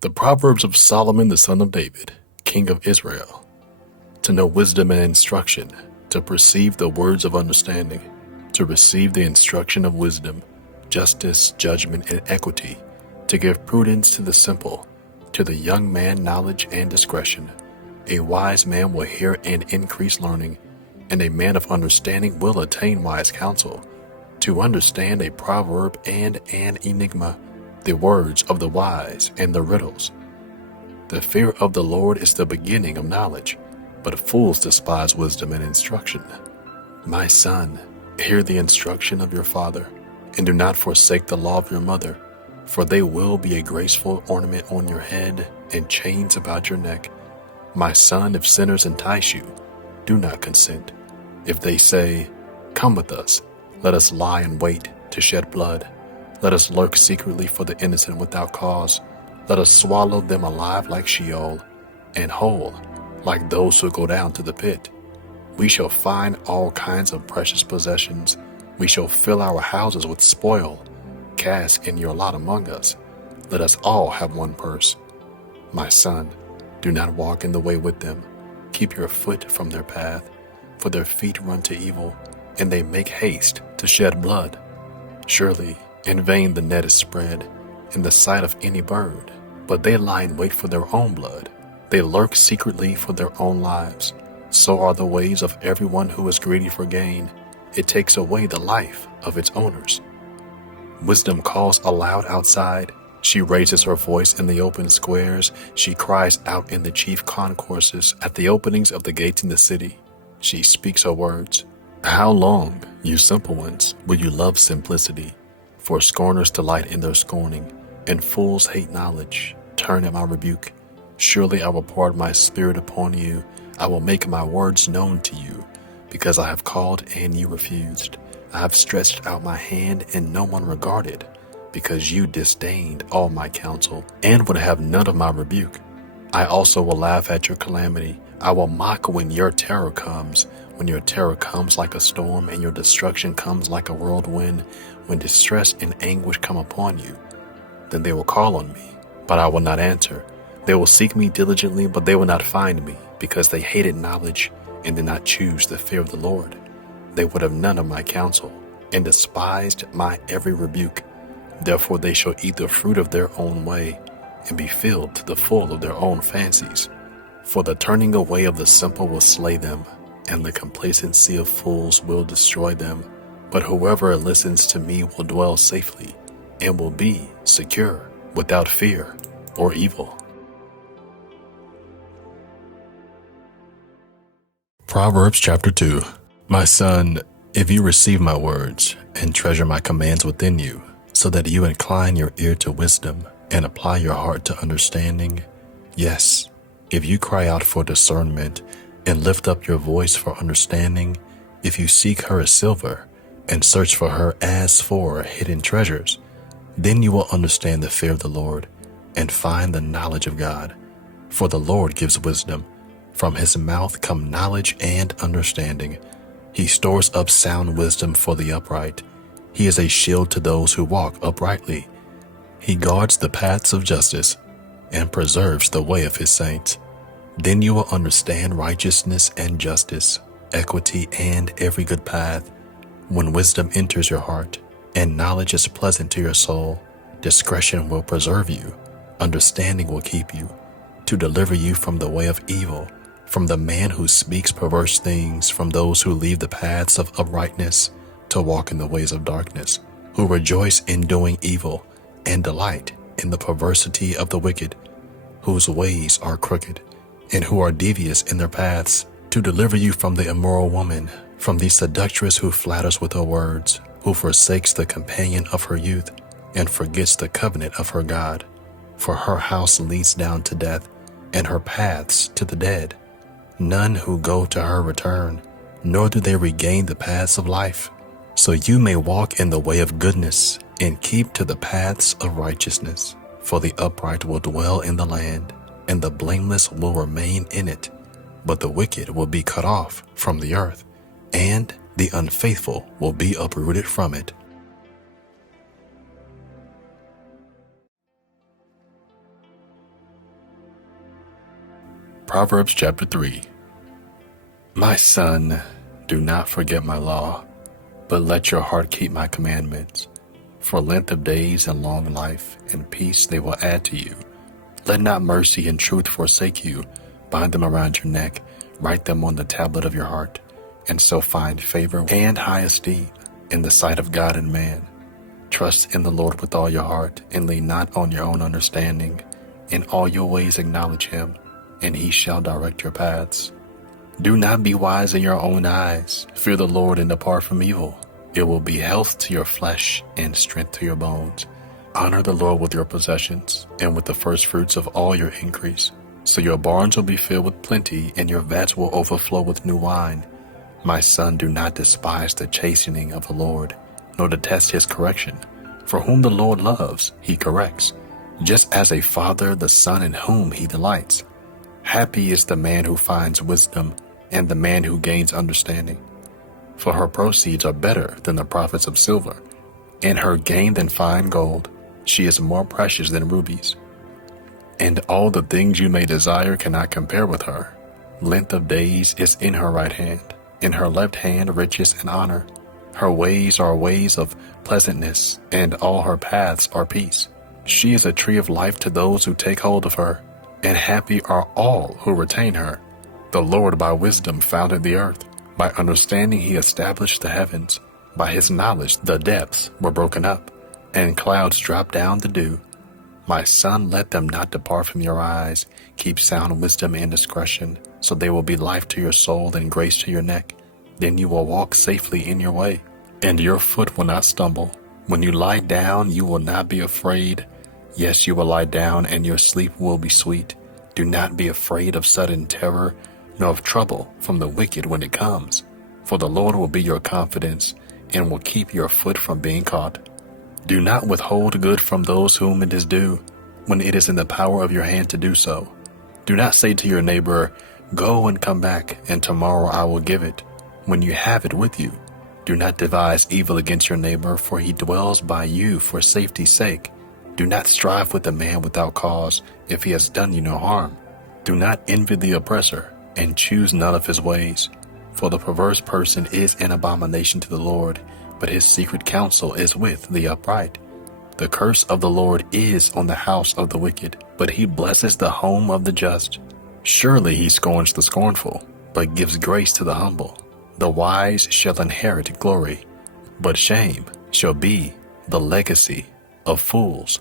The Proverbs of Solomon the son of David, king of Israel. To know wisdom and instruction, to perceive the words of understanding, to receive the instruction of wisdom, justice, judgment, and equity, to give prudence to the simple, to the young man knowledge and discretion. A wise man will hear and increase learning, and a man of understanding will attain wise counsel. To understand a proverb and an enigma, the words of the wise and the riddles. The fear of the Lord is the beginning of knowledge, but fools despise wisdom and instruction. My son, hear the instruction of your father, and do not forsake the law of your mother, for they will be a graceful ornament on your head and chains about your neck. My son, if sinners entice you, do not consent. If they say, "Come with us, let us lie in wait to shed blood. Let us lurk secretly for the innocent without cause. Let us swallow them alive like Sheol, and whole like those who go down to the pit. We shall find all kinds of precious possessions. We shall fill our houses with spoil. Cast in your lot among us. Let us all have one purse. My son, do not walk in the way with them. Keep your foot from their path, for their feet run to evil, and they make haste to shed blood. Surely, in vain the net is spread in the sight of any bird, but they lie in wait for their own blood. They lurk secretly for their own lives. So are the ways of everyone who is greedy for gain. It takes away the life of its owners. Wisdom calls aloud outside. She raises her voice in the open squares. She cries out in the chief concourses, at the openings of the gates in the city. She speaks her words. How long, you simple ones, will you love simplicity? For scorners delight in their scorning, and fools hate knowledge. Turn at my rebuke. Surely I will pour out my spirit upon you. I will make my words known to you, because I have called and you refused. I have stretched out my hand and no one regarded, because you disdained all my counsel and would have none of my rebuke. I also will laugh at your calamity. I will mock when your terror comes, when your terror comes like a storm and your destruction comes like a whirlwind, when distress and anguish come upon you. Then they will call on me, but I will not answer. They will seek me diligently, but they will not find me, because they hated knowledge and did not choose the fear of the Lord. They would have none of my counsel, and despised my every rebuke. Therefore they shall eat the fruit of their own way, and be filled to the full of their own fancies. For the turning away of the simple will slay them, and the complacency of fools will destroy them. But whoever listens to me will dwell safely, and will be secure, without fear or evil. Proverbs chapter 2. My son, if you receive my words, and treasure my commands within you, so that you incline your ear to wisdom, and apply your heart to understanding, yes, if you cry out for discernment, and lift up your voice for understanding, if you seek her as silver, and search for her as for hidden treasures, then you will understand the fear of the Lord, and find the knowledge of God. For the Lord gives wisdom. From his mouth come knowledge and understanding. He stores up sound wisdom for the upright. He is a shield to those who walk uprightly. He guards the paths of justice, and preserves the way of his saints. Then you will understand righteousness and justice, equity and every good path. When wisdom enters your heart, and knowledge is pleasant to your soul, discretion will preserve you, understanding will keep you, to deliver you from the way of evil, from the man who speaks perverse things, from those who leave the paths of uprightness to walk in the ways of darkness, who rejoice in doing evil and delight in the perversity of the wicked, whose ways are crooked, and who are devious in their paths, to deliver you from the immoral woman, from the seductress who flatters with her words, who forsakes the companion of her youth, and forgets the covenant of her God. For her house leads down to death, and her paths to the dead. None who go to her return, nor do they regain the paths of life. So you may walk in the way of goodness, and keep to the paths of righteousness. For the upright will dwell in the land, and the blameless will remain in it. But the wicked will be cut off from the earth, and the unfaithful will be uprooted from it. Proverbs chapter 3. My son, do not forget my law, but let your heart keep my commandments. For length of days and long life and peace they will add to you. Let not mercy and truth forsake you. Bind them around your neck, write them on the tablet of your heart, and so find favor and high esteem in the sight of God and man. Trust in the Lord with all your heart, and lean not on your own understanding. In all your ways acknowledge him, and he shall direct your paths. Do not be wise in your own eyes. Fear the Lord and depart from evil. It will be health to your flesh and strength to your bones. Honor the Lord with your possessions and with the first fruits of all your increase. So your barns will be filled with plenty, and your vats will overflow with new wine. My son, do not despise the chastening of the Lord, nor detest his correction. For whom the Lord loves, he corrects, just as a father the son in whom he delights. Happy is the man who finds wisdom, and the man who gains understanding. For her proceeds are better than the profits of silver, and her gain than fine gold. She is more precious than rubies. And all the things you may desire cannot compare with her. Length of days is in her right hand, in her left hand riches and honor. Her ways are ways of pleasantness, and all her paths are peace. She is a tree of life to those who take hold of her, and happy are all who retain her. The Lord by wisdom founded the earth. By understanding he established the heavens. By his knowledge the depths were broken up, and clouds dropped down the dew. My son, let them not depart from your eyes. Keep sound wisdom and discretion, so they will be life to your soul and grace to your neck. Then you will walk safely in your way, and your foot will not stumble. When you lie down, you will not be afraid. Yes, you will lie down, and your sleep will be sweet. Do not be afraid of sudden terror, nor of trouble from the wicked when it comes. For the Lord will be your confidence, and will keep your foot from being caught. Do not withhold good from those whom it is due, when it is in the power of your hand to do so. Do not say to your neighbor, go and come back, and tomorrow I will give it, when you have it with you. Do not devise evil against your neighbor, for he dwells by you for safety's sake. Do not strive with a man without cause, if he has done you no harm. Do not envy the oppressor, and choose none of his ways. For the perverse person is an abomination to the Lord, but his secret counsel is with the upright. The curse of the Lord is on the house of the wicked, but he blesses the home of the just. Surely he scorns the scornful, but gives grace to the humble. The wise shall inherit glory, but shame shall be the legacy of fools.